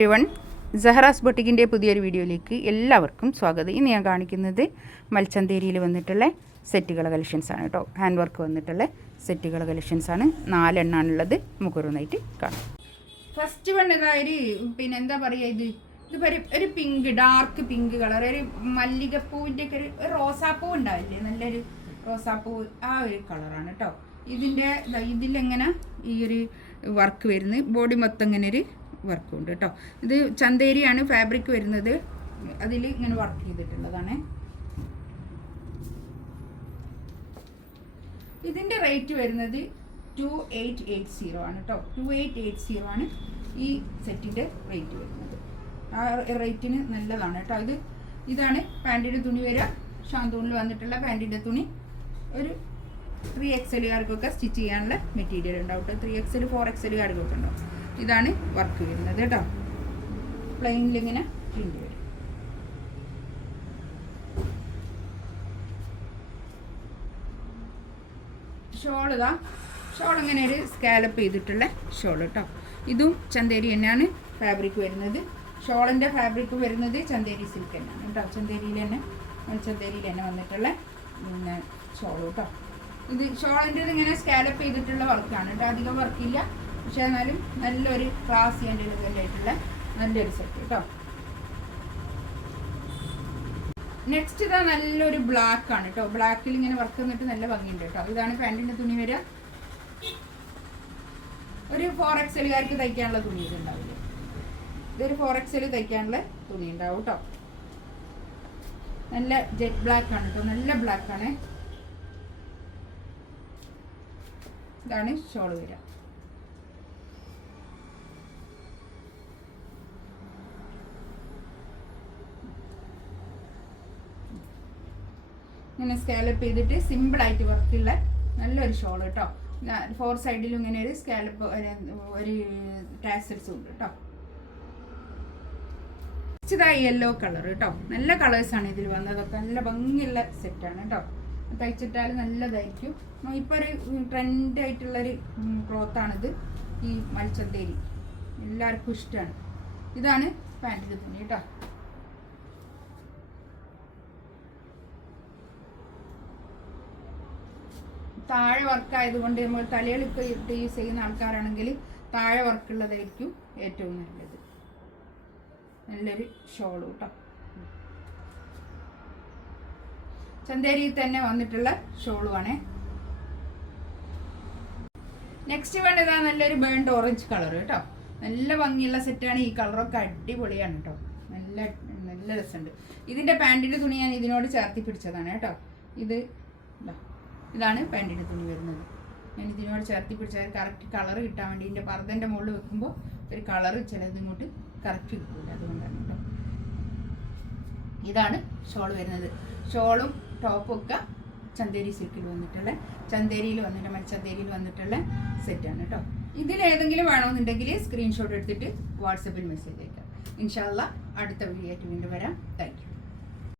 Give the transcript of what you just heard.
Everyone, സഹറാസ് ബൊട്ടിക്കിൻ്റെ പുതിയൊരു വീഡിയോയിലേക്ക് എല്ലാവർക്കും സ്വാഗതം. ഇന്ന് ഞാൻ കാണിക്കുന്നത് മൽച്ചന്തേരിയിൽ വന്നിട്ടുള്ള സെറ്റുകൾ കളക്ഷൻസാണ് കേട്ടോ. ഹാൻഡ് വർക്ക് വന്നിട്ടുള്ള സെറ്റുകൾ കളക്ഷൻസാണ്. 4 എണ്ണാണുള്ളത്. നമുക്കൊരുന്നായിട്ട് കാണാം. ഫസ്റ്റ് വൺ ഇതായൊരു എന്താ പറയുക, ഇത് ഒരു പിങ്ക്, ഡാർക്ക് പിങ്ക് കളർ, ഒരു മല്ലികപ്പൂവിൻ്റെ ഒക്കെ ഒരു റോസാപ്പൂ ഉണ്ടാവില്ലേ, നല്ലൊരു റോസാപ്പൂ, ആ ഒരു കളറാണ് കേട്ടോ. ഇതിലെങ്ങനെ ഈ ഒരു വർക്ക് വരുന്നത്, ബോഡി മൊത്തം ഇങ്ങനെ ഒരു വർക്കും ഉണ്ട് കേട്ടോ. ഇത് ചന്തേരിയാണ് ഫാബ്രിക് വരുന്നത്. അതിൽ ഇങ്ങനെ വർക്ക് ചെയ്തിട്ടുള്ളതാണ്. ഇതിൻ്റെ റേറ്റ് വരുന്നത് 2880 ആണ് കേട്ടോ. 2880 ആണ് ഈ സെറ്റിൻ്റെ റേറ്റ് വരുന്നത്. ആ റേറ്റിന് നല്ലതാണ് കേട്ടോ. ഇതാണ് പാൻറ്റിൻ്റെ തുണി വരിക. ഷാന്തൂണിൽ വന്നിട്ടുള്ള പാൻറ്റിൻ്റെ തുണി. ഒരു 3XL സ്റ്റിച്ച് ചെയ്യാനുള്ള മെറ്റീരിയൽ ഉണ്ടാവും കേട്ടോ. 3XL 4XL ഉണ്ടാവും. ഇതാണ് വർക്ക് വരുന്നത് കേട്ടോ. പ്ലെയിനിലിങ്ങനെ പ്രിന്റ് വരും. ഷോൾ ഇങ്ങനെ ഒരു സ്കാലപ്പ് ചെയ്തിട്ടുള്ള ഷോൾ കേട്ടോ. ഇതും ചന്തേരി തന്നെയാണ് ഫാബ്രിക് വരുന്നത്. ഷോളിൻ്റെ ഫാബ്രിക് വരുന്നത് ചന്തേരി സിൽക്ക് തന്നെയാണ് കേട്ടോ. ചന്തേരിയിൽ തന്നെ വന്നിട്ടുള്ള ഷോൾ കേട്ടോ. ഇത് ഷോളിൻ്റെ ഇങ്ങനെ സ്കാലപ്പ് ചെയ്തിട്ടുള്ള വർക്കാണ് കേട്ടോ. അധികം വർക്കില്ല, പക്ഷെ എന്നാലും നല്ലൊരു ക്ലാസ് ആയിട്ടുള്ള നല്ലൊരു സെറ്റ് കേട്ടോ. നെക്സ്റ്റ് ഇതാ നല്ലൊരു ബ്ലാക്ക് ആണ് കേട്ടോ. ബ്ലാക്കിൽ ഇങ്ങനെ വർക്ക് വന്നിട്ട് നല്ല ഭംഗിയുണ്ട് കേട്ടോ. ഇതാണ് പാൻറ്റിൻ്റെ തുണി വരിക. ഒരു 4XL തയ്ക്കാനുള്ള തുണി ഇതുണ്ടാവില്ല. ഇതൊരു 4XL തയ്ക്കാനുള്ള തുണി ഉണ്ടാവും കേട്ടോ. നല്ല ജെറ്റ് ബ്ലാക്ക് ആണ് കേട്ടോ. നല്ല ബ്ലാക്ക് ആണ്. ഇതാണ് ഷോൾ വരിക. ഇങ്ങനെ സ്കാലപ്പ് ചെയ്തിട്ട് സിമ്പിളായിട്ട് വർക്കുള്ള നല്ലൊരു ഷോൾ കേട്ടോ. 4 സൈഡിലും ഇങ്ങനെ ഒരു സ്കാലപ്പ്, ഒരു ടാസൽസും ഉണ്ട് കേട്ടോ. ഇതായി യെല്ലോ കളർ കേട്ടോ. നല്ല കളേഴ്സാണ് ഇതിൽ വന്നതൊക്കെ. നല്ല ഭംഗിയുള്ള സെറ്റാണ് കേട്ടോ. തയ്ച്ചിട്ടാൽ നല്ലതായിരിക്കും. ഇപ്പോൾ ഒരു ട്രെൻഡായിട്ടുള്ളൊരു ക്ലോത്താണിത്. ഈ മൽച്ചന്തേരി എല്ലാവർക്കും ഇഷ്ടമാണ്. ഇതാണ് പാൻറ്റിൻ്റെ തുണി കേട്ടോ. താഴെ വർക്കായതുകൊണ്ട് നമ്മൾ തലയിലൊക്കെ ഇട്ട് യൂസ് ചെയ്യുന്ന ആൾക്കാരാണെങ്കിൽ താഴെ വർക്കുള്ളതായിരിക്കും ഏറ്റവും നല്ലത്. നല്ലൊരു ഷോൾ കേട്ടോ. ചന്തേരിയിൽ തന്നെ വന്നിട്ടുള്ള ഷോളുമാണ്. നെക്സ്റ്റ് വേണ്ടതാ നല്ലൊരു ബേൺഡ് ഓറഞ്ച് കളർ കേട്ടോ. നല്ല ഭംഗിയുള്ള സെറ്റാണ്. ഈ കളറൊക്കെ അടിപൊളിയാണ് കേട്ടോ. നല്ല രസമുണ്ട്. ഇതിൻ്റെ പാൻറ്റിൻ്റെ തുണി ഞാൻ ഇതിനോട് ചേർത്തി പിടിച്ചതാണ് കേട്ടോ. ഇതാണ് പാൻറ്റിൻ്റെ തുണി വരുന്നത്. ഞാൻ ഇതിനോട് ചേർത്തി പിടിച്ചാൽ കറക്റ്റ് കളർ കിട്ടാൻ വേണ്ടി, ഇതിൻ്റെ പർദ്ദൻ്റെ മുകളിൽ വെക്കുമ്പോൾ ഒരു കളർ ചിലത് ഇങ്ങോട്ട് കറക്റ്റ് കിട്ടില്ല, അതുകൊണ്ടാണ് കേട്ടോ. ഇതാണ് ഷോൾ വരുന്നത്. ഷോളും ടോപ്പും ഒക്കെ ചന്തേരി സിൽക്കിൽ വന്നിട്ടുള്ള, മൽച്ചന്തേരിയിൽ വന്നിട്ടുള്ള സെറ്റാണ് കേട്ടോ. ഇതിലേതെങ്കിലും വേണമെന്നുണ്ടെങ്കിൽ സ്ക്രീൻഷോട്ട് എടുത്തിട്ട് വാട്സപ്പിൽ മെസ്സേജ് അയക്കാം. ഇൻഷാ അല്ലാഹ് അടുത്ത വീഡിയോ ആയിട്ട് വീണ്ടും വരാം. Thank you.